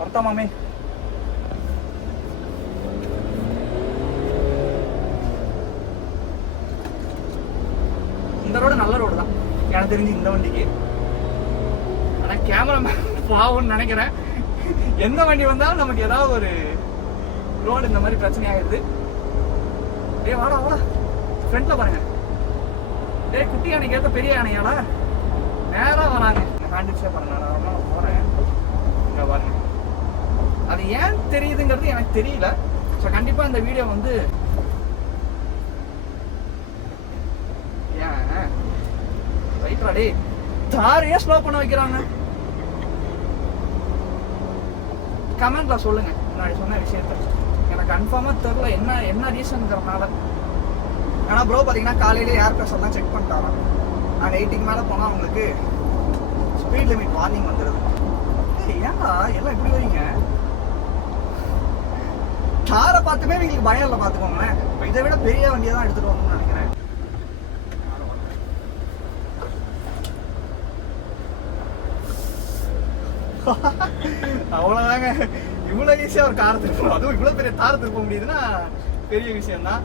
வருத்தமாமே. இந்த ரோடு நல்ல ரோடு தான் எனக்கு தெரிஞ்சு இந்த வண்டிக்கு. ஆனா கேமராமேன் பாவம்னு நினைக்கிறேன். எந்த வண்டி வந்தாலும் நமக்கு ஏதாவது ஒரு ரோடு இந்த மாதிரி பிரச்சனை ஆயிடுது. டேய் வாடா வாடா, ஃப்ரண்ட்ல பாருங்க. டேய் குட்டி யானைக்கு ஏற்ற பெரிய யானையாடா நேரா வராங்க. ஹேண்டில்ஸே பாருங்க, நான் போறேன். இங்க பாருங்க, அது ஏன் தெரியுதுங்கிறது எனக்கு தெரியல. ஸோ கண்டிப்பா இந்த வீடியோ வந்து ஏன் ரைட்ரா டே தாரையே ஸ்லோ பண்ண வைக்கிறாங்க. கமெண்ட்ல சொல்லுங்க முன்னாடி சொன்ன விஷயத்த. எனக்கு கன்ஃபார்மா தெரியல என்ன ரீசன்ங்கிறதுனால. ஆனா ப்ரோ பாத்தீங்கன்னா காலையிலே ஏர் ப்ரெஷர் தான் செக் பண்ணிட்டாராம். நாங்கள் 80க்கு மேலே போனால் அவங்களுக்கு ஸ்பீட் லிமிட் வார்னிங் வந்துடுது. ஏன்டா எல்லாம் இப்படி வரீங்க? காரை பார்த்துமே எங்களுக்கு பயம் இல்லை பார்த்துக்கோங்களேன். இதை விட பெரிய வண்டியை தான் எடுத்துகிட்டு வரணும்னு நினைக்கிறேன். அவ்வளோதாங்க, இவ்வளோ ஈஸியாக ஒரு காரை திருப்பணும், அதுவும் இவ்வளோ பெரிய தாரை திருப்ப முடியுதுன்னா பெரிய விஷயம் தான்.